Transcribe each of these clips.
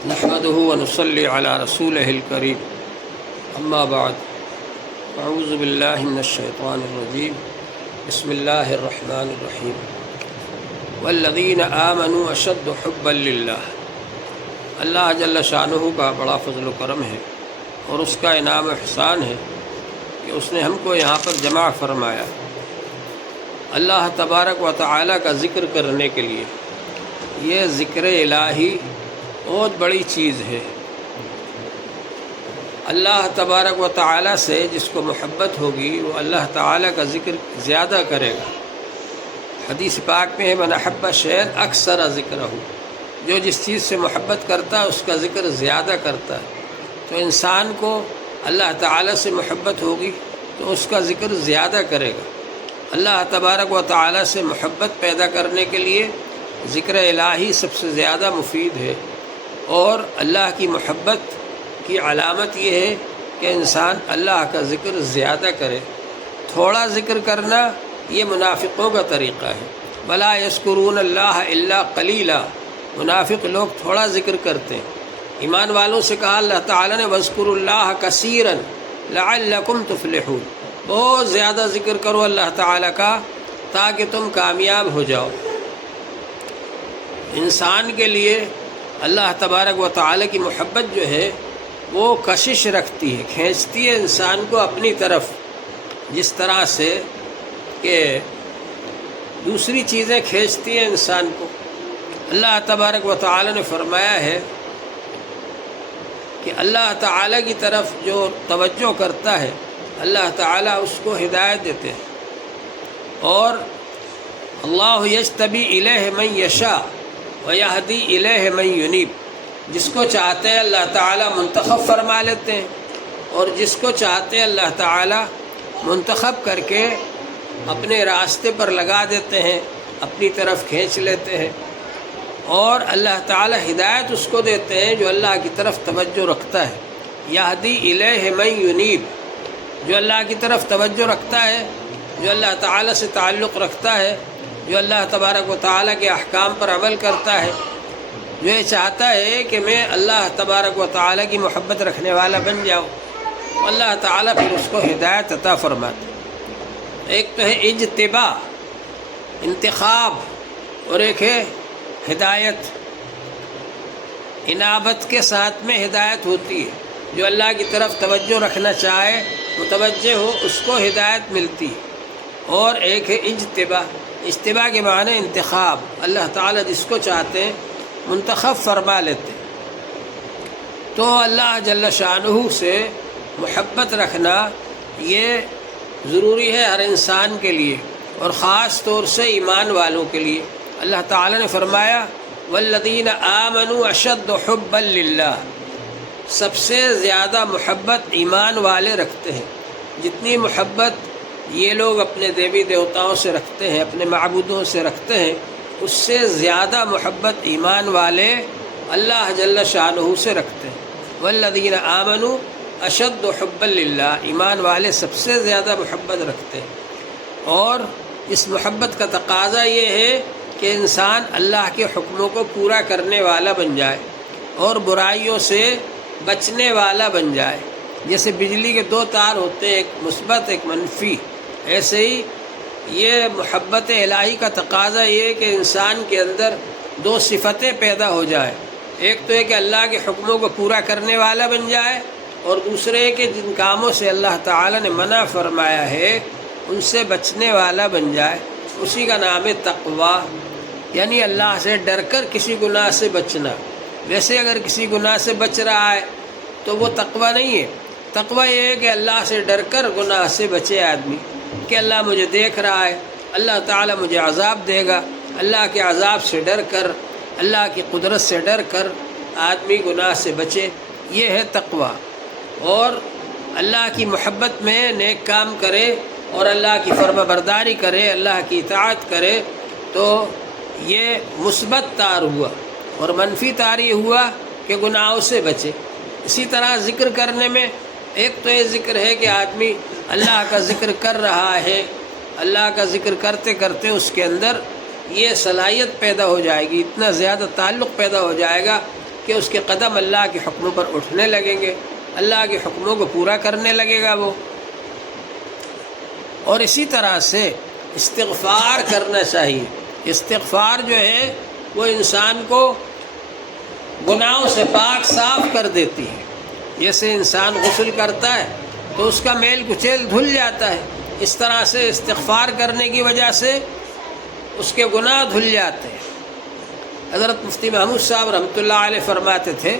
نحمده ونصلي على رسوله الكريم اما بعد اعوذ باللہ من الشیطان الرجیم بسم اللہ الرحمن الرحیم والذین آمنوا اشد حبا للہ۔ اللہ جل شانہ کا بڑا فضل و کرم ہے اور اس کا انعام و احسان ہے کہ اس نے ہم کو یہاں پر جمع فرمایا اللہ تبارک و تعالی کا ذکر کرنے کے لیے۔ یہ ذکر الہی بہت بڑی چیز ہے۔ اللہ تبارک و تعالی سے جس کو محبت ہوگی وہ اللہ تعالی کا ذکر زیادہ کرے گا۔ حدیث پاک میں ہے من احب شیئا اکثر ذکرہ، جو جس چیز سے محبت کرتا ہے اس کا ذکر زیادہ کرتا ہے۔ تو انسان کو اللہ تعالی سے محبت ہوگی تو اس کا ذکر زیادہ کرے گا۔ اللہ تبارک و تعالی سے محبت پیدا کرنے کے لیے ذکر الہی سب سے زیادہ مفید ہے، اور اللہ کی محبت کی علامت یہ ہے کہ انسان اللہ کا ذکر زیادہ کرے۔ تھوڑا ذکر کرنا یہ منافقوں کا طریقہ ہے۔ ولا یذکرون اللہ الا قلیلا، منافق لوگ تھوڑا ذکر کرتے ہیں۔ ایمان والوں سے کہا اللہ تعالیٰ نے وَاذْكُرُوا اللَّهَ كَثِيرًا لَعَلَّكُمْ تُفْلِحُونَ، بہت زیادہ ذکر کرو اللہ تعالیٰ کا تاکہ تم کامیاب ہو جاؤ۔ انسان کے لیے اللہ تبارک و تعالیٰ کی محبت جو ہے وہ کشش رکھتی ہے، کھینچتی ہے انسان کو اپنی طرف، جس طرح سے کہ دوسری چیزیں کھینچتی ہیں انسان کو۔ اللہ تبارک و تعالیٰ نے فرمایا ہے کہ اللہ تعالیٰ کی طرف جو توجہ کرتا ہے اللہ تعالیٰ اس کو ہدایت دیتے ہیں، اور اللہ یجتبی الیہ من یشاء ویہدی الیہ من ینیب، جس کو چاہتے ہیں اللہ تعالیٰ منتخب فرما لیتے ہیں، اور جس کو چاہتے ہیں اللہ تعالیٰ منتخب کر کے اپنے راستے پر لگا دیتے ہیں، اپنی طرف کھینچ لیتے ہیں۔ اور اللہ تعالیٰ ہدایت اس کو دیتے ہیں جو اللہ کی طرف توجہ رکھتا ہے۔ یہدی الیہ من ینیب، جو اللہ کی طرف توجہ رکھتا ہے، جو اللہ تعالیٰ سے تعلق رکھتا ہے، جو اللہ تبارک و تعالیٰ کے احکام پر عمل کرتا ہے، جو یہ چاہتا ہے کہ میں اللہ تبارک و تعالیٰ کی محبت رکھنے والا بن جاؤں، اللہ تعالیٰ پھر اس کو ہدایت عطا فرماتے ہیں۔ ایک تو ہے اجتباء، انتخاب، اور ایک ہے ہدایت۔ انابت کے ساتھ میں ہدایت ہوتی ہے، جو اللہ کی طرف توجہ رکھنا چاہے، متوجہ ہو، اس کو ہدایت ملتی ہے۔ اور ایک ہے اجتباء، اجتباء کے معنی انتخاب، اللہ تعالیٰ جس کو چاہتے ہیں منتخب فرما لیتے ہیں۔ تو اللہ جل شانہ سے محبت رکھنا یہ ضروری ہے ہر انسان کے لیے، اور خاص طور سے ایمان والوں کے لیے۔ اللہ تعالیٰ نے فرمایا والذین آمنوا اشد حبا للہ، سب سے زیادہ محبت ایمان والے رکھتے ہیں۔ جتنی محبت یہ لوگ اپنے دیوی دیوتاؤں سے رکھتے ہیں، اپنے معبودوں سے رکھتے ہیں، اس سے زیادہ محبت ایمان والے اللہ جل شانہ سے رکھتے ہیں۔ والذین آمنوا اشد حبا للہ، ایمان والے سب سے زیادہ محبت رکھتے ہیں۔ اور اس محبت کا تقاضا یہ ہے کہ انسان اللہ کے حکموں کو پورا کرنے والا بن جائے اور برائیوں سے بچنے والا بن جائے۔ جیسے بجلی کے دو تار ہوتے ہیں، ایک مثبت ایک منفی، ایسے ہی یہ محبت الہی کا تقاضا یہ ہے کہ انسان کے اندر دو صفتیں پیدا ہو جائیں۔ ایک تو ہے کہ اللہ کے حکموں کو پورا کرنے والا بن جائے، اور دوسرے ہے کہ جن کاموں سے اللہ تعالیٰ نے منع فرمایا ہے ان سے بچنے والا بن جائے۔ اسی کا نام ہے تقویٰ، یعنی اللہ سے ڈر کر کسی گناہ سے بچنا۔ ویسے اگر کسی گناہ سے بچ رہا ہے تو وہ تقویٰ نہیں ہے۔ تقویٰ یہ ہے کہ اللہ سے ڈر کر گناہ سے بچے آدمی، کہ اللہ مجھے دیکھ رہا ہے، اللہ تعالیٰ مجھے عذاب دے گا، اللہ کے عذاب سے ڈر کر، اللہ کی قدرت سے ڈر کر آدمی گناہ سے بچے، یہ ہے تقویٰ۔ اور اللہ کی محبت میں نیک کام کرے اور اللہ کی فرما برداری کرے، اللہ کی اطاعت کرے، تو یہ مثبت تار ہوا۔ اور منفی تار یہ ہوا کہ گناہوں سے بچے۔ اسی طرح ذکر کرنے میں ایک تو یہ ذکر ہے کہ آدمی اللہ کا ذکر کر رہا ہے، اللہ کا ذکر کرتے کرتے اس کے اندر یہ صلاحیت پیدا ہو جائے گی، اتنا زیادہ تعلق پیدا ہو جائے گا کہ اس کے قدم اللہ کے حکموں پر اٹھنے لگیں گے، اللہ کے حکموں کو پورا کرنے لگے گا وہ۔ اور اسی طرح سے استغفار کرنا چاہیے۔ استغفار جو ہے وہ انسان کو گناہوں سے پاک صاف کر دیتی ہے۔ جیسے انسان غسل کرتا ہے تو اس کا میل کچیل دھل جاتا ہے، اس طرح سے استغفار کرنے کی وجہ سے اس کے گناہ دھل جاتے ہیں۔ حضرت مفتی محمود صاحب رحمۃ اللہ علیہ فرماتے تھے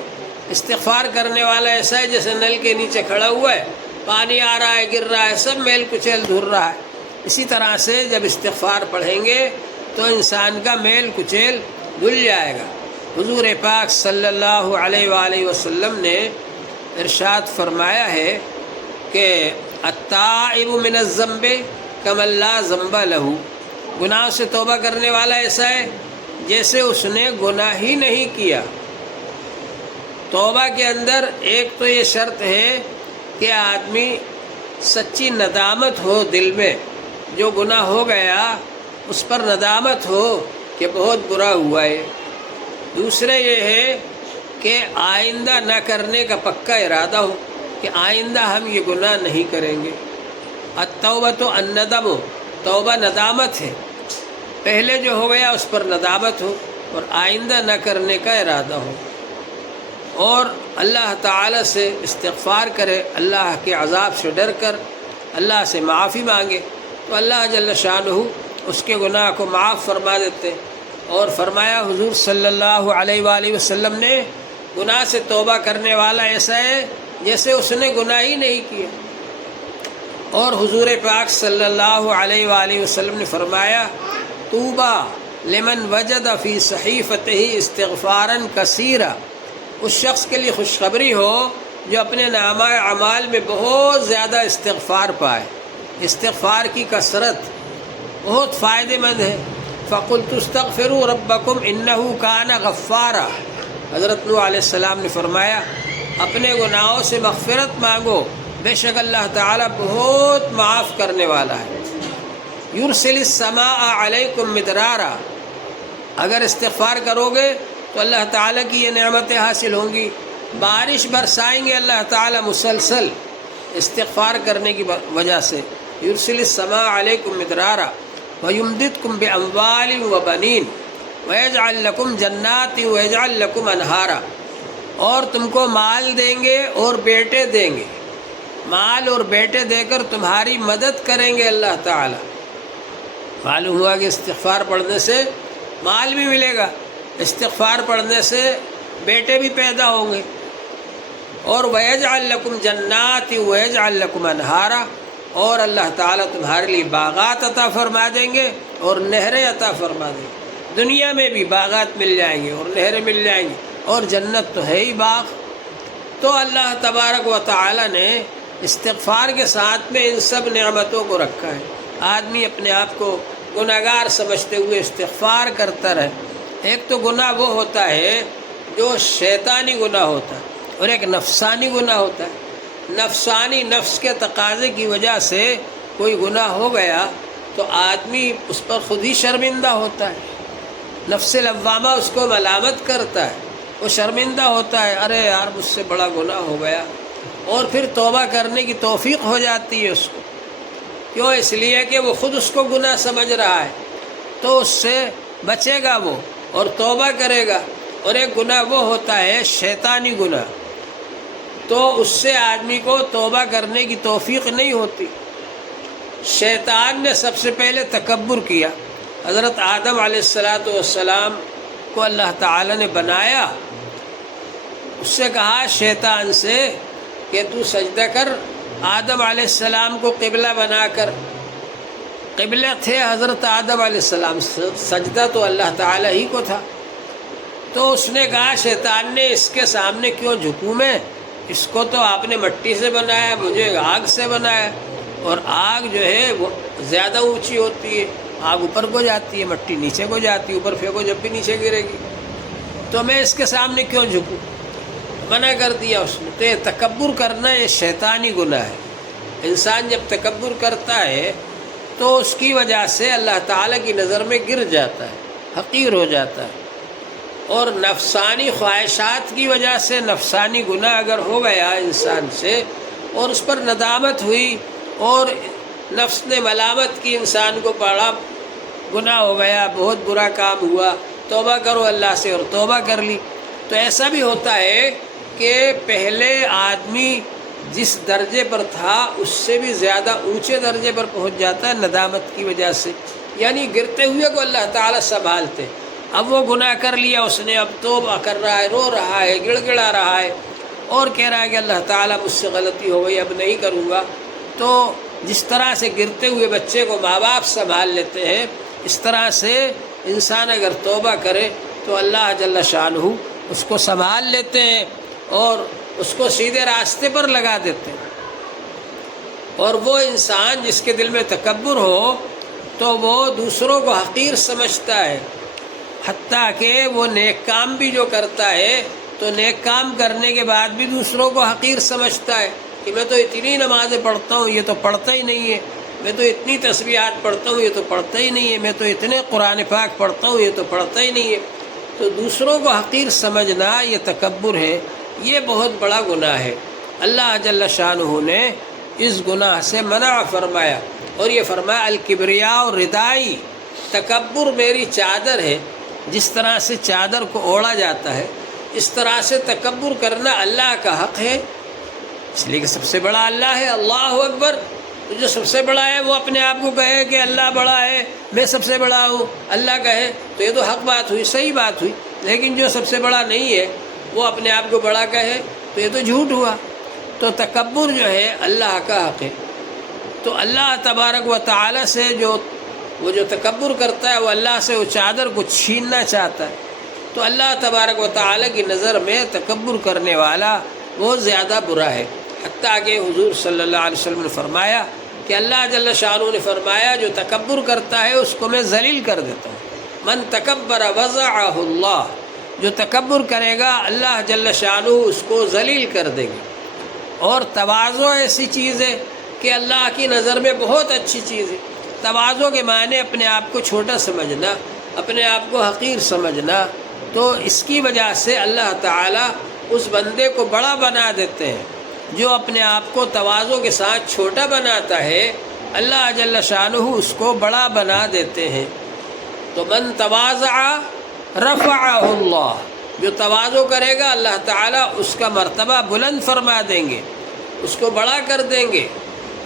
استغفار کرنے والا ایسا ہے جیسے نل کے نیچے کھڑا ہوا ہے، پانی آ رہا ہے، گر رہا ہے، سب میل کچیل دھل رہا ہے۔ اسی طرح سے جب استغفار پڑھیں گے تو انسان کا میل کچیل دھل جائے گا۔ حضور پاک صلی اللہ علیہ وآلہ وسلم نے ارشاد فرمایا ہے کہ التائب من الذنب کمن لا ذنب لہ، گناہ سے توبہ کرنے والا ایسا ہے جیسے اس نے گناہ ہی نہیں کیا۔ توبہ کے اندر ایک تو یہ شرط ہے کہ آدمی سچی ندامت ہو دل میں، جو گناہ ہو گیا اس پر ندامت ہو کہ بہت برا ہوا ہے۔ دوسرے یہ ہے کہ آئندہ نہ کرنے کا پکا ارادہ ہو کہ آئندہ ہم یہ گناہ نہیں کریں گے۔ التوبۃ الندم، توبہ ندامت ہے، پہلے جو ہو گیا اس پر ندامت ہو اور آئندہ نہ کرنے کا ارادہ ہو، اور اللہ تعالی سے استغفار کرے، اللہ کے عذاب سے ڈر کر اللہ سے معافی مانگے تو اللہ جل شانہ اس کے گناہ کو معاف فرما دیتے۔ اور فرمایا حضور صلی اللہ علیہ وآلہ وسلم نے گناہ سے توبہ کرنے والا ایسا ہے جیسے اس نے گناہ ہی نہیں کیا۔ اور حضور پاک صلی اللہ علیہ وآلہ وسلم نے فرمایا طوبیٰ لمن وجد فی صحیفتہ استغفارا کثیرا، اس شخص کے لیے خوشخبری ہو جو اپنے نامہ اعمال میں بہت زیادہ استغفار پائے۔ استغفار کی کثرت بہت فائدہ مند ہے۔ فَقُلْتُ اسْتَغْفِرُوا رَبَّكُمْ إِنَّهُ كَانَ غَفَّارًا، حضرت نوح علیہ السلام نے فرمایا اپنے گناہوں سے مغفرت مانگو، بے شک اللہ تعالیٰ بہت معاف کرنے والا ہے۔ یرسل السماء علیکم مدرارا، اگر استغفار کرو گے تو اللہ تعالیٰ کی یہ نعمتیں حاصل ہوں گی، بارش برسائیں گے اللہ تعالیٰ مسلسل استغفار کرنے کی وجہ سے۔ یرسل السماء علیکم مدرارا ویمددکم باموال وبنین ویجعل لکم جنات ویجعل لکم انہارا، اور تم کو مال دیں گے اور بیٹے دیں گے، مال اور بیٹے دے کر تمہاری مدد کریں گے اللہ تعالیٰ۔ معلوم ہوا کہ استغفار پڑھنے سے مال بھی ملے گا، استغفار پڑھنے سے بیٹے بھی پیدا ہوں گے، اور وَيَجْعَلْ لَكُمْ جَنَّاتٍ وَيَجْعَلْ لَكُمْ أَنْهَارًا، اور اللہ تعالیٰ تمہارے لیے باغات عطا فرما دیں گے اور نہریں عطا فرما دیں گے۔ دنیا میں بھی باغات مل جائیں گے اور نہریں مل جائیں گی، اور جنت تو ہے ہی باغ۔ تو اللہ تبارک و تعالیٰ نے استغفار کے ساتھ میں ان سب نعمتوں کو رکھا ہے۔ آدمی اپنے آپ کو گناہگار سمجھتے ہوئے استغفار کرتا رہے۔ ایک تو گناہ وہ ہوتا ہے جو شیطانی گناہ ہوتا ہے، اور ایک نفسانی گناہ ہوتا ہے۔ نفسانی نفس کے تقاضے کی وجہ سے کوئی گناہ ہو گیا تو آدمی اس پر خود ہی شرمندہ ہوتا ہے، نفس لوامہ اس کو ملامت کرتا ہے، وہ شرمندہ ہوتا ہے، ارے یار مجھ سے بڑا گناہ ہو گیا، اور پھر توبہ کرنے کی توفیق ہو جاتی ہے اس کو۔ کیوں؟ اس لیے کہ وہ خود اس کو گناہ سمجھ رہا ہے، تو اس سے بچے گا وہ اور توبہ کرے گا۔ اور ایک گناہ وہ ہوتا ہے شیطانی گناہ، تو اس سے آدمی کو توبہ کرنے کی توفیق نہیں ہوتی۔ شیطان نے سب سے پہلے تکبر کیا۔ حضرت آدم علیہ السلام کو اللہ تعالیٰ نے بنایا، اس سے کہا شیطان سے کہ تو سجدہ کر، آدم علیہ السلام کو قبلہ بنا کر۔ قبلہ تھے حضرت آدم علیہ السلام، سجدہ تو اللہ تعالیٰ ہی کو تھا۔ تو اس نے کہا شیطان نے اس کے سامنے کیوں جھکوں میں، اس کو تو آپ نے مٹی سے بنایا، مجھے آگ سے بنایا، اور آگ جو ہے وہ زیادہ اونچی ہوتی ہے، آگ اوپر کو جاتی ہے، مٹی نیچے کو جاتی ہے، اوپر پھینکو جب بھی نیچے گرے گی، تو میں اس کے سامنے کیوں جھکوں، منع کر دیا اس نے۔ تو یہ تکبر کرنا یہ شیطانی گناہ ہے۔ انسان جب تکبر کرتا ہے تو اس کی وجہ سے اللہ تعالیٰ کی نظر میں گر جاتا ہے، حقیر ہو جاتا ہے۔ اور نفسانی خواہشات کی وجہ سے نفسانی گناہ اگر ہو گیا انسان سے اور اس پر ندامت ہوئی اور نفس نے ملامت کی انسان کو، بڑا گناہ ہو گیا، بہت برا کام ہوا، توبہ کرو اللہ سے، اور توبہ کر لی، تو ایسا بھی ہوتا ہے کہ پہلے آدمی جس درجے پر تھا اس سے بھی زیادہ اونچے درجے پر پہنچ جاتا ہے ندامت کی وجہ سے، یعنی گرتے ہوئے کو اللہ تعالیٰ سنبھالتے۔ اب وہ گناہ کر لیا اس نے، اب توبہ کر رہا ہے، رو رہا ہے، گڑ گڑا رہا ہے اور کہہ رہا ہے کہ اللہ تعالیٰ مجھ سے غلطی ہو گئی، اب نہیں کروں گا۔ تو جس طرح سے گرتے ہوئے بچے کو ماں باپ سنبھال لیتے ہیں، اس طرح سے انسان اگر توبہ کرے تو اللہ جل شانہ اس کو سنبھال لیتے ہیں اور اس کو سیدھے راستے پر لگا دیتے ہیں۔ اور وہ انسان جس کے دل میں تکبر ہو تو وہ دوسروں کو حقیر سمجھتا ہے، حتیٰ کہ وہ نیک کام بھی جو کرتا ہے تو نیک کام کرنے کے بعد بھی دوسروں کو حقیر سمجھتا ہے کہ میں تو اتنی نمازیں پڑھتا ہوں، یہ تو پڑھتا ہی نہیں ہے، میں تو اتنی تسبیحات پڑھتا ہوں، یہ تو پڑھتا ہی نہیں ہے، میں تو اتنے قرآن پاک پڑھتا ہوں، یہ تو پڑھتا ہی نہیں ہے۔ تو دوسروں کو حقیر سمجھنا یہ تکبر ہے، یہ بہت بڑا گناہ ہے۔ اللہ جل شانہ نے اس گناہ سے منع فرمایا اور یہ فرمایا الکبریاء ردائی، تکبر میری چادر ہے۔ جس طرح سے چادر کو اوڑھا جاتا ہے اس طرح سے تکبر کرنا اللہ کا حق ہے، اس لیے کہ سب سے بڑا اللہ ہے۔ اللہ اکبر، تو جو سب سے بڑا ہے وہ اپنے آپ کو کہے کہ اللہ بڑا ہے، میں سب سے بڑا ہوں، اللہ کہے تو یہ تو حق بات ہوئی، صحیح بات ہوئی۔ لیکن جو سب سے بڑا نہیں ہے وہ اپنے آپ کو بڑا کہے تو یہ تو جھوٹ ہوا۔ تو تکبر جو ہے اللہ کا حق ہے۔ تو اللہ تبارک و تعالی سے وہ جو تکبر کرتا ہے وہ اللہ سے وہ چادر کو چھیننا چاہتا ہے۔ تو اللہ تبارک و تعالی کی نظر میں تکبر کرنے والا بہت زیادہ برا ہے، حتیٰ کہ حضور صلی اللہ علیہ وسلم نے فرمایا کہ اللہ جل شانہ نے فرمایا جو تکبر کرتا ہے اس کو میں ذلیل کر دیتا ہوں۔ من تکبر وضعہ اللہ، جو تکبر کرے گا اللہ جل شانہ اس کو ذلیل کر دے گا۔ اور تواضع ایسی چیز ہے کہ اللہ کی نظر میں بہت اچھی چیز ہے۔ تواضع کے معنی اپنے آپ کو چھوٹا سمجھنا، اپنے آپ کو حقیر سمجھنا، تو اس کی وجہ سے اللہ تعالیٰ اس بندے کو بڑا بنا دیتے ہیں۔ جو اپنے آپ کو تواضع کے ساتھ چھوٹا بناتا ہے اللہ جل شانہ اس کو بڑا بنا دیتے ہیں۔ تو من تواضع رفعہ اللہ، جو تواضع کرے گا اللہ تعالیٰ اس کا مرتبہ بلند فرما دیں گے، اس کو بڑا کر دیں گے،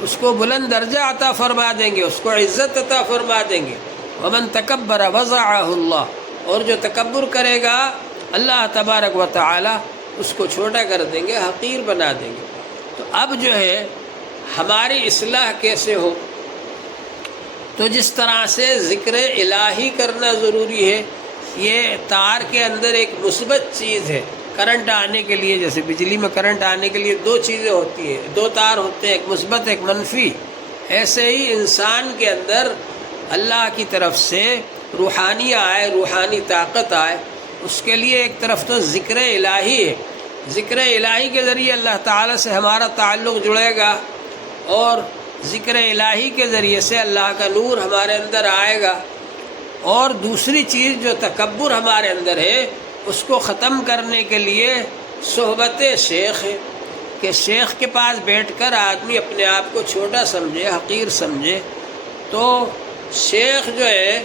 اس کو بلند درجہ عطا فرما دیں گے، اس کو عزت عطا فرما دیں گے۔ ومن تکبر وضعہ اللہ، اور جو تکبر کرے گا اللہ تبارک و تعالی اس کو چھوٹا کر دیں گے، حقیر بنا دیں گے۔ تو اب جو ہے ہماری اصلاح کیسے ہو؟ تو جس طرح سے ذکر الہی کرنا ضروری ہے، یہ تار کے اندر ایک مثبت چیز ہے۔ کرنٹ آنے کے لیے، جیسے بجلی میں کرنٹ آنے کے لیے دو چیزیں ہوتی ہیں، دو تار ہوتے ہیں، ایک مثبت ایک منفی۔ ایسے ہی انسان کے اندر اللہ کی طرف سے روحانی آئے، روحانی طاقت آئے، اس کے لیے ایک طرف تو ذکر الہی ہے۔ ذکر الہی کے ذریعے اللہ تعالیٰ سے ہمارا تعلق جڑے گا، اور ذکر الہی کے ذریعے سے اللہ کا نور ہمارے اندر آئے گا۔ اور دوسری چیز جو تکبر ہمارے اندر ہے اس کو ختم کرنے کے لیے صحبت شیخ ہے، کہ شیخ کے پاس بیٹھ کر آدمی اپنے آپ کو چھوٹا سمجھے، حقیر سمجھے۔ تو شیخ جو ہے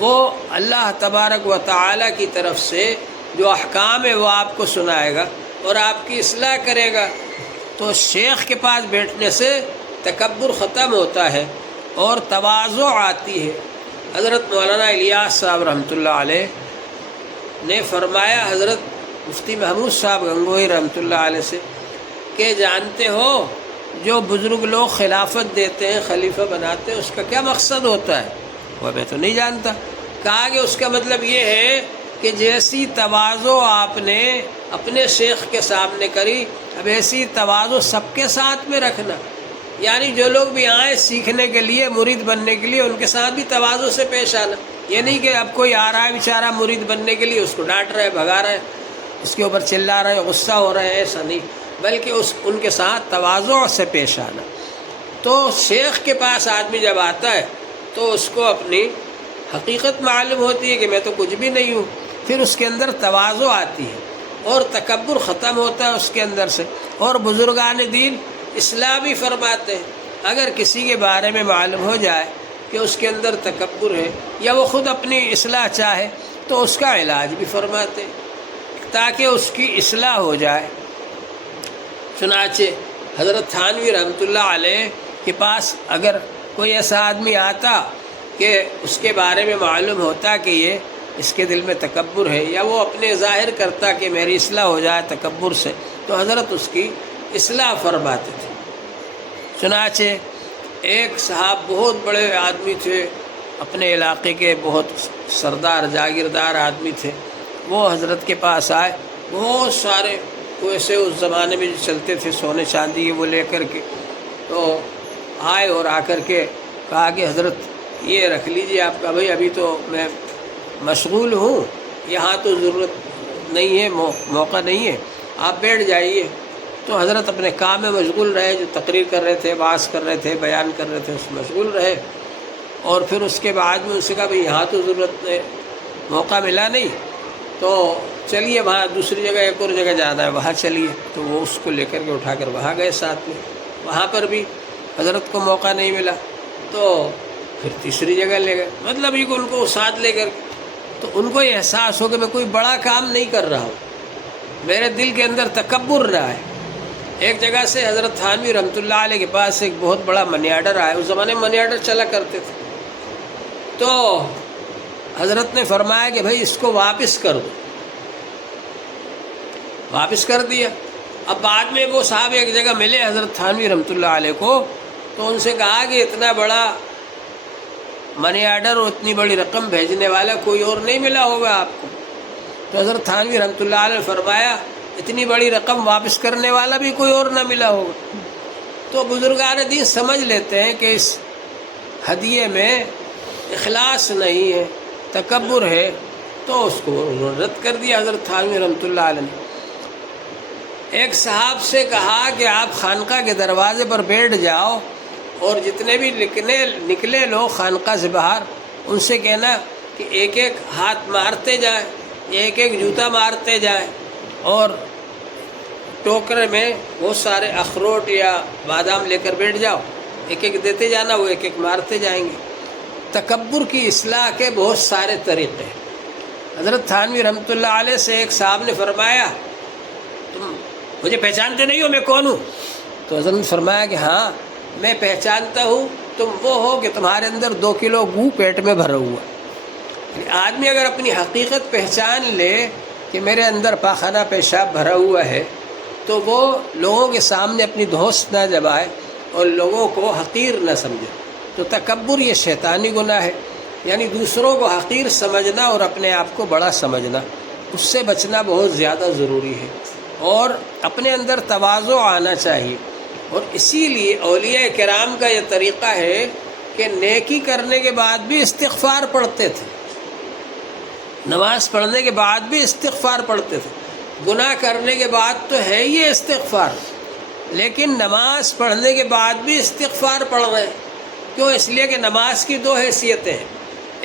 وہ اللہ تبارک و تعالی کی طرف سے جو احکام ہے وہ آپ کو سنائے گا اور آپ کی اصلاح کرے گا۔ تو شیخ کے پاس بیٹھنے سے تکبر ختم ہوتا ہے اور تواضع آتی ہے۔ حضرت مولانا الیاس صاحب رحمۃ اللہ علیہ نے فرمایا حضرت مفتی محمود صاحب گنگوہی رحمۃ اللہ علیہ سے کہ جانتے ہو جو بزرگ لوگ خلافت دیتے ہیں، خلیفہ بناتے ہیں، اس کا کیا مقصد ہوتا ہے؟ وہ میں تو نہیں جانتا۔ کہا کہ اس کا مطلب یہ ہے کہ جیسی تواضع آپ نے اپنے شیخ کے سامنے کری، اب ایسی تواضع سب کے ساتھ میں رکھنا، یعنی جو لوگ بھی آئیں سیکھنے کے لیے، مرید بننے کے لیے، ان کے ساتھ بھی تواضع سے پیش آنا۔ یہ نہیں کہ اب کوئی آ رہا ہے بیچارہ مرید بننے کے لیے، اس کو ڈانٹ رہے، بھگا رہے، اس کے اوپر چلا رہے، غصہ ہو رہے ہیں، ایسا نہیں، بلکہ ان کے ساتھ تواضع سے پیش آنا۔ تو شیخ کے پاس آدمی جب آتا ہے تو اس کو اپنی حقیقت معلوم ہوتی ہے کہ میں تو کچھ بھی نہیں ہوں، پھر اس کے اندر تواضع آتی ہے اور تکبر ختم ہوتا ہے اس کے اندر سے۔ اور بزرگان دین اصلاح بھی فرماتے ہیں، اگر کسی کے بارے میں معلوم ہو جائے کہ اس کے اندر تکبر ہے یا وہ خود اپنی اصلاح چاہے تو اس کا علاج بھی فرماتے ہیں تاکہ اس کی اصلاح ہو جائے۔ چنانچہ حضرت تھانوی رحمۃ اللہ علیہ کے پاس اگر کوئی ایسا آدمی آتا کہ اس کے بارے میں معلوم ہوتا کہ یہ اس کے دل میں تکبر ہے یا وہ اپنے ظاہر کرتا کہ میری اصلاح ہو جائے تکبر سے، تو حضرت اس کی اصلاح فرماتے تھے۔ چنانچہ ایک صاحب بہت بڑے آدمی تھے، اپنے علاقے کے بہت سردار جاگیردار آدمی تھے، وہ حضرت کے پاس آئے، بہت سارے پیسے اس زمانے میں جو چلتے تھے سونے چاندی وہ لے کر کے، تو آئے اور آ کر کے کہا کہ حضرت یہ رکھ لیجئے آپ کا، بھائی ابھی تو میں مشغول ہوں، یہاں تو ضرورت نہیں ہے، موقع نہیں ہے، آپ بیٹھ جائیے۔ تو حضرت اپنے کام میں مشغول رہے، جو تقریر کر رہے تھے، وعظ کر رہے تھے، بیان کر رہے تھے، اس میں مشغول رہے۔ اور پھر اس کے بعد میں اس سے کہا بھائی یہاں تو ضرورت ہے، موقع ملا نہیں، تو چلیے وہاں دوسری جگہ ایک اور جگہ جانا ہے وہاں چلیے۔ تو وہ اس کو لے کر کے اٹھا کر وہاں گئے ساتھ میں، وہاں پر بھی حضرت کو موقع نہیں ملا تو پھر تیسری جگہ لے گئے، مطلب یہ کہ ان کو ساتھ لے کر، تو ان کو یہ احساس ہو کہ میں کوئی بڑا کام نہیں کر رہا ہوں، میرے دل کے اندر تکبر رہا ہے۔ ایک جگہ سے حضرت تھانوی رحمۃ اللہ علیہ کے پاس ایک بہت بڑا منی آرڈر آیا، اس زمانے میں منی آرڈر چلا کرتے تھے، تو حضرت نے فرمایا کہ بھائی اس کو واپس کر دو، واپس کر دیا۔ اب بعد میں وہ صاحب ایک جگہ ملے حضرت تھانوی رحمۃ اللہ علیہ کو، تو ان سے کہا کہ اتنا بڑا منی آرڈر اور اتنی بڑی رقم بھیجنے والا کوئی اور نہیں ملا ہوگا آپ کو؟ تو حضرت تھانوی رحمۃ اللہ علیہ نے فرمایا اتنی بڑی رقم واپس کرنے والا بھی کوئی اور نہ ملا ہوگا۔ تو بزرگان دین سمجھ لیتے ہیں کہ اس ہدیے میں اخلاص نہیں ہے، تکبر ہے، تو اس کو انہوں نے رد کر دیا حضرت تھانوی رحمۃ اللہ علیہ نے۔ ایک صاحب سے کہا کہ آپ خانقاہ کے دروازے پر بیٹھ جاؤ اور جتنے بھی نکلے لوگ خانقاہ سے باہر، ان سے کہنا کہ ایک ایک ہاتھ مارتے جائیں، ایک ایک جوتا مارتے جائیں، اور ٹوکرے میں بہت سارے اخروٹ یا بادام لے کر بیٹھ جاؤ، ایک ایک دیتے جانا، وہ ایک ایک مارتے جائیں گے۔ تکبر کی اصلاح کے بہت سارے طریقے ہیں۔ حضرت تھانوی رحمۃ اللہ علیہ سے ایک صاحب نے فرمایا تم مجھے پہچانتے نہیں ہو میں کون ہوں؟ تو حضرت نے فرمایا کہ ہاں میں پہچانتا ہوں، تم وہ ہو کہ تمہارے اندر 2 کلو گو پیٹ میں بھرا ہوا۔ آدمی اگر اپنی حقیقت پہچان لے کہ میرے اندر پاخانہ پیشاب بھرا ہوا ہے، تو وہ لوگوں کے سامنے اپنی دھوس نہ جمائے اور لوگوں کو حقیر نہ سمجھے۔ تو تکبر یہ شیطانی گناہ ہے، یعنی دوسروں کو حقیر سمجھنا اور اپنے آپ کو بڑا سمجھنا، اس سے بچنا بہت زیادہ ضروری ہے، اور اپنے اندر تواضع آنا چاہیے۔ اور اسی لیے اولیاء کرام کا یہ طریقہ ہے کہ نیکی کرنے کے بعد بھی استغفار پڑھتے تھے، نماز پڑھنے کے بعد بھی استغفار پڑھتے تھے۔ گناہ کرنے کے بعد تو ہے یہ استغفار، لیکن نماز پڑھنے کے بعد بھی استغفار پڑھ رہے ہیں۔ کیوں؟ اس لیے کہ نماز کی 2 حیثیتیں ہیں،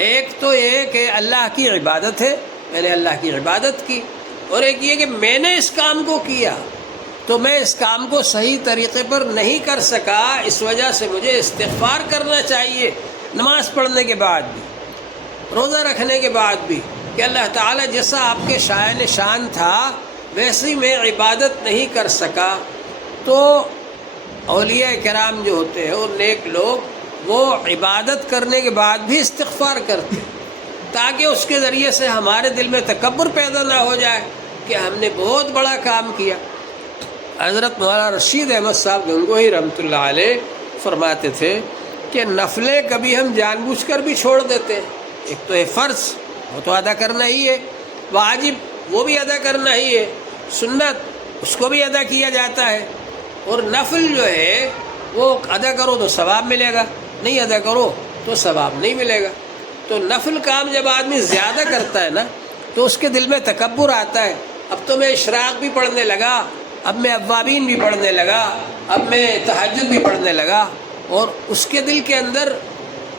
ایک تو یہ کہ اللہ کی عبادت ہے، میں نے اللہ کی عبادت کی، اور ایک یہ کہ میں نے اس کام کو کیا تو میں اس کام کو صحیح طریقے پر نہیں کر سکا، اس وجہ سے مجھے استغفار کرنا چاہیے نماز پڑھنے کے بعد بھی، روزہ رکھنے کے بعد بھی، کہ اللہ تعالیٰ جیسا آپ کے شائن شان تھا ویسی میں عبادت نہیں کر سکا۔ تو اولیاء کرام جو ہوتے ہیں اور نیک لوگ، وہ عبادت کرنے کے بعد بھی استغفار کرتے ہیں، تاکہ اس کے ذریعے سے ہمارے دل میں تکبر پیدا نہ ہو جائے کہ ہم نے بہت بڑا کام کیا۔ حضرت مولانا رشید احمد صاحب گنگوہی رحمۃ اللہ علیہ فرماتے تھے کہ نفلیں کبھی ہم جان بوجھ کر بھی چھوڑ دیتے ہیں، ایک تو ہے فرض، وہ تو ادا کرنا ہی ہے، واجب وہ بھی ادا کرنا ہی ہے، سنت اس کو بھی ادا کیا جاتا ہے، اور نفل جو ہے وہ ادا کرو تو ثواب ملے گا، نہیں ادا کرو تو ثواب نہیں ملے گا۔ تو نفل کام جب آدمی زیادہ کرتا ہے نا تو اس کے دل میں تکبر آتا ہے، اب تو میں اشراق بھی پڑھنے لگا، اب میں اوابین بھی پڑھنے لگا، اب میں تہجد بھی پڑھنے لگا، اور اس کے دل کے اندر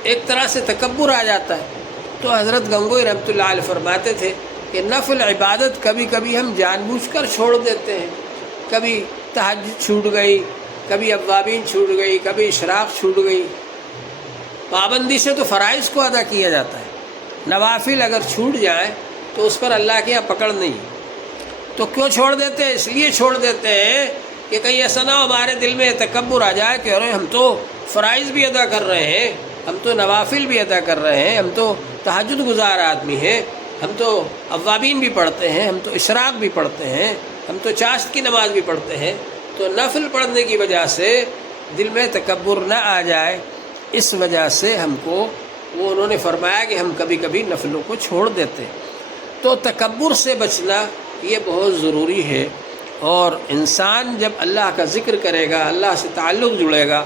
ایک طرح سے تکبر آ جاتا ہے۔ تو حضرت گنگوئی رحمۃ اللہ علیہ فرماتے تھے کہ نفل عبادت کبھی کبھی ہم جان بوجھ کر چھوڑ دیتے ہیں، کبھی تہجد چھوٹ گئی، کبھی اوابین چھوٹ گئی، کبھی اشراق چھوٹ گئی۔ پابندی سے تو فرائض کو ادا کیا جاتا ہے، نوافل اگر چھوٹ جائیں تو اس پر اللہ کے یہاں پکڑ نہیں۔ تو کیوں چھوڑ دیتے ہیں؟ اس لیے چھوڑ دیتے ہیں کہ کہیں ایسا نہ ہو ہمارے دل میں تکبر آ جائے کہ ارے ہم تو فرائض بھی ادا کر رہے ہیں، ہم تو نوافل بھی ادا کر رہے ہیں، ہم تو تہجد گزار آدمی ہیں، ہم تو اوابین بھی پڑھتے ہیں، ہم تو اشراق بھی پڑھتے ہیں، ہم تو چاشت کی نماز بھی پڑھتے ہیں۔ تو نفل پڑھنے کی وجہ سے دل میں تکبر نہ آ جائے، اس وجہ سے ہم کو وہ انہوں نے فرمایا کہ ہم کبھی کبھی نفلوں کو چھوڑ دیتے۔ تو تکبر سے بچنا یہ بہت ضروری ہے، اور انسان جب اللہ کا ذکر کرے گا، اللہ سے تعلق جڑے گا،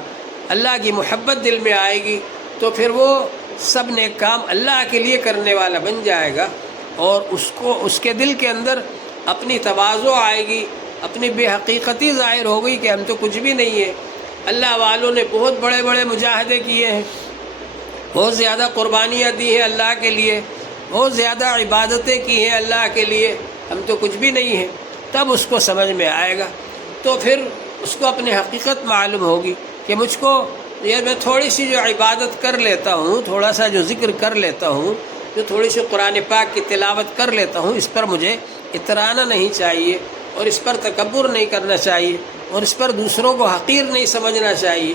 اللہ کی محبت دل میں آئے گی، تو پھر وہ سب نیک کام اللہ کے لیے کرنے والا بن جائے گا، اور اس کے دل کے اندر اپنی تواضع آئے گی، اپنی بے حقیقتی ظاہر ہو گئی کہ ہم تو کچھ بھی نہیں ہے۔ اللہ والوں نے بہت بڑے بڑے مجاہدے کیے ہیں، بہت زیادہ قربانیاں دی ہیں اللہ کے لیے، بہت زیادہ عبادتیں کی ہیں اللہ کے لیے، ہم تو کچھ بھی نہیں ہیں۔ تب اس کو سمجھ میں آئے گا، تو پھر اس کو اپنی حقیقت معلوم ہوگی کہ مجھ کو یہ میں تھوڑی سی جو عبادت کر لیتا ہوں، تھوڑا سا جو ذکر کر لیتا ہوں، جو تھوڑی سی قرآن پاک کی تلاوت کر لیتا ہوں، اس پر مجھے اترانا نہیں چاہیے، اور اس پر تکبر نہیں کرنا چاہیے، اور اس پر دوسروں کو حقیر نہیں سمجھنا چاہیے۔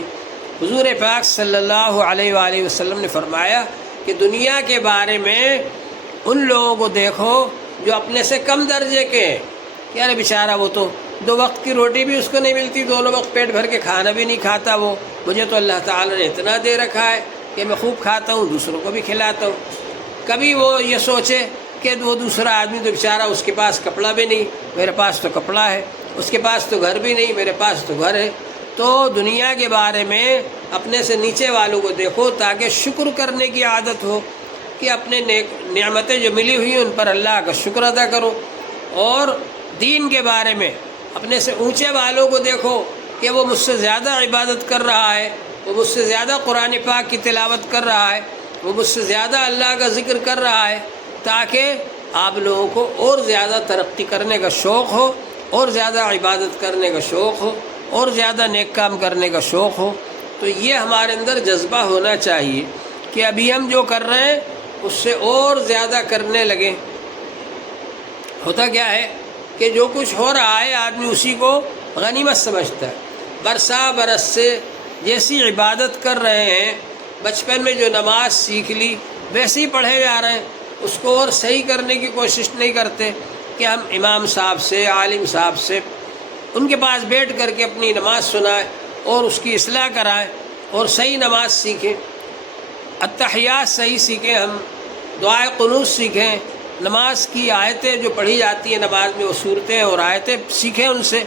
حضور پاک صلی اللہ علیہ وآلہ وسلم نے فرمایا کہ دنیا کے بارے میں ان لوگوں کو دیکھو جو اپنے سے کم درجے کے ہیں، کہ ارے بیچارہ وہ تو 2 وقت کی روٹی بھی اس کو نہیں ملتی، دونوں وقت پیٹ بھر کے کھانا بھی نہیں کھاتا، وہ مجھے تو اللہ تعالیٰ نے اتنا دے رکھا ہے کہ میں خوب کھاتا ہوں، دوسروں کو بھی کھلاتا ہوں۔ کبھی وہ یہ سوچے کہ وہ دوسرا آدمی تو بیچارہ اس کے پاس کپڑا بھی نہیں، میرے پاس تو کپڑا ہے، اس کے پاس تو گھر بھی نہیں، میرے پاس تو گھر ہے۔ تو دنیا کے بارے میں اپنے سے نیچے والوں کو دیکھو تاکہ شکر کرنے کی عادت ہو، کہ اپنے نعمتیں جو ملی ہوئی ہیں ان پر اللہ کا شکر ادا کرو۔ اور دین کے بارے میں اپنے سے اونچے والوں کو دیکھو کہ وہ مجھ سے زیادہ عبادت کر رہا ہے، وہ مجھ سے زیادہ قرآن پاک کی تلاوت کر رہا ہے، وہ مجھ سے زیادہ اللہ کا ذکر کر رہا ہے، تاکہ آپ لوگوں کو اور زیادہ ترقی کرنے کا شوق ہو، اور زیادہ عبادت کرنے کا شوق ہو، اور زیادہ نیک کام کرنے کا شوق ہو۔ تو یہ ہمارے اندر جذبہ ہونا چاہیے کہ ابھی ہم جو کر رہے ہیں اس سے اور زیادہ کرنے لگیں۔ ہوتا کیا ہے کہ جو کچھ ہو رہا ہے آدمی اسی کو غنیمت سمجھتا ہے۔ برسا برس سے جیسی عبادت کر رہے ہیں، بچپن میں جو نماز سیکھ لی ویسے ہی پڑھے جا رہے ہیں، اس کو اور صحیح کرنے کی کوشش نہیں کرتے کہ ہم امام صاحب سے، عالم صاحب سے، ان کے پاس بیٹھ کر کے اپنی نماز سنائیں اور اس کی اصلاح کرائیں اور صحیح نماز سیکھیں، اتحیات صحیح سیکھیں، ہم دعائے قنوت سیکھیں، نماز کی آیتیں جو پڑھی جاتی ہیں نماز میں وہ صورتیں اور آیتیں سیکھیں ان سے۔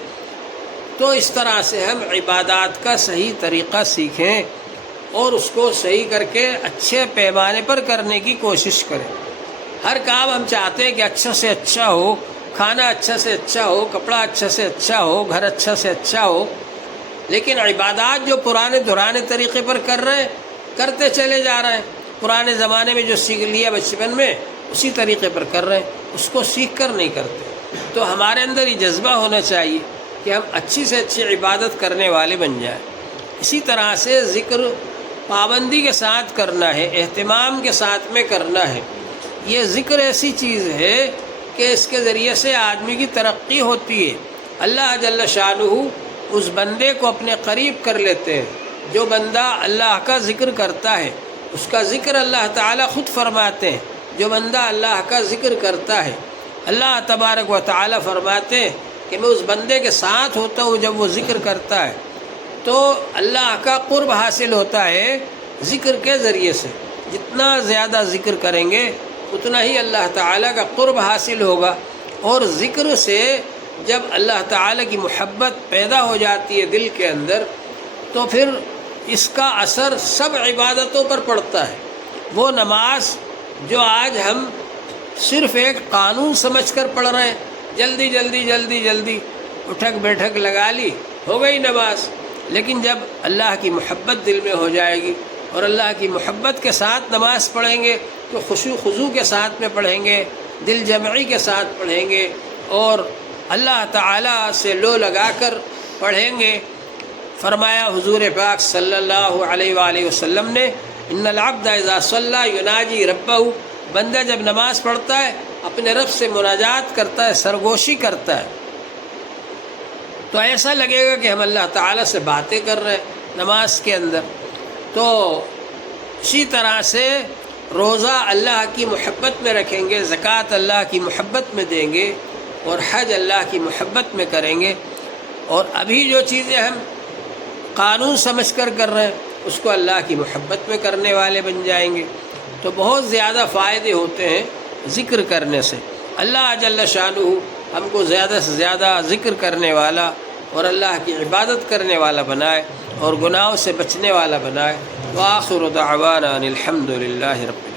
تو اس طرح سے ہم عبادات کا صحیح طریقہ سیکھیں اور اس کو صحیح کر کے اچھے پیمانے پر کرنے کی کوشش کریں۔ ہر کام ہم چاہتے ہیں کہ اچھا سے اچھا ہو، کھانا اچھا سے اچھا ہو، کپڑا اچھا سے اچھا ہو، گھر اچھا سے اچھا ہو، لیکن عبادات جو پرانے درانے طریقے پر کر رہے ہیں کرتے چلے جا رہے ہیں، پرانے زمانے میں جو سیکھ لیا بچپن میں اسی طریقے پر کر رہے ہیں، اس کو سیکھ کر نہیں کرتے۔ تو ہمارے اندر یہ جذبہ ہونا چاہیے کہ ہم اچھی سے اچھی عبادت کرنے والے بن جائیں۔ اسی طرح سے ذکر پابندی کے ساتھ کرنا ہے، اہتمام کے ساتھ میں کرنا ہے۔ یہ ذکر ایسی چیز ہے کہ اس کے ذریعے سے آدمی کی ترقی ہوتی ہے۔ اللہ جل شانہ اس بندے کو اپنے قریب کر لیتے ہیں۔ جو بندہ اللہ کا ذکر کرتا ہے اس کا ذکر اللہ تعالیٰ خود فرماتے ہیں۔ جو بندہ اللہ کا ذکر کرتا ہے اللہ تبارک و تعالیٰ فرماتے ہیں کہ میں اس بندے کے ساتھ ہوتا ہوں جب وہ ذکر کرتا ہے، تو اللہ کا قرب حاصل ہوتا ہے ذکر کے ذریعے سے۔ جتنا زیادہ ذکر کریں گے اتنا ہی اللہ تعالیٰ کا قرب حاصل ہوگا، اور ذکر سے جب اللہ تعالیٰ کی محبت پیدا ہو جاتی ہے دل کے اندر، تو پھر اس کا اثر سب عبادتوں پر پڑتا ہے۔ وہ نماز جو آج ہم صرف ایک قانون سمجھ کر پڑھ رہے ہیں، جلدی جلدی جلدی جلدی اٹھک بیٹھک لگا لی، ہو گئی نماز، لیکن جب اللہ کی محبت دل میں ہو جائے گی اور اللہ کی محبت کے ساتھ نماز پڑھیں گے تو خشوع خضوع کے ساتھ میں پڑھیں گے، دل جمعی کے ساتھ پڑھیں گے اور اللہ تعالیٰ سے لو لگا کر پڑھیں گے۔ فرمایا حضور پاک صلی اللہ علیہ وآلہ وسلم نے، ان العبد اذا صلی یناجی ربہ، بندہ جب نماز پڑھتا ہے اپنے رب سے مناجات کرتا ہے، سرگوشی کرتا ہے، تو ایسا لگے گا کہ ہم اللہ تعالیٰ سے باتیں کر رہے ہیں نماز کے اندر۔ تو اسی طرح سے روزہ اللہ کی محبت میں رکھیں گے، زکوٰۃ اللہ کی محبت میں دیں گے، اور حج اللہ کی محبت میں کریں گے، اور ابھی جو چیزیں ہم قانون سمجھ کر رہے ہیں اس کو اللہ کی محبت میں کرنے والے بن جائیں گے۔ تو بہت زیادہ فائدے ہوتے ہیں ذکر کرنے سے۔ اللہ جل شانہ ہم کو زیادہ سے زیادہ ذکر کرنے والا اور اللہ کی عبادت کرنے والا بنائے اور گناہوں سے بچنے والا بنائے۔ وآخر دعوانا ان الحمد للہ رب العالمین۔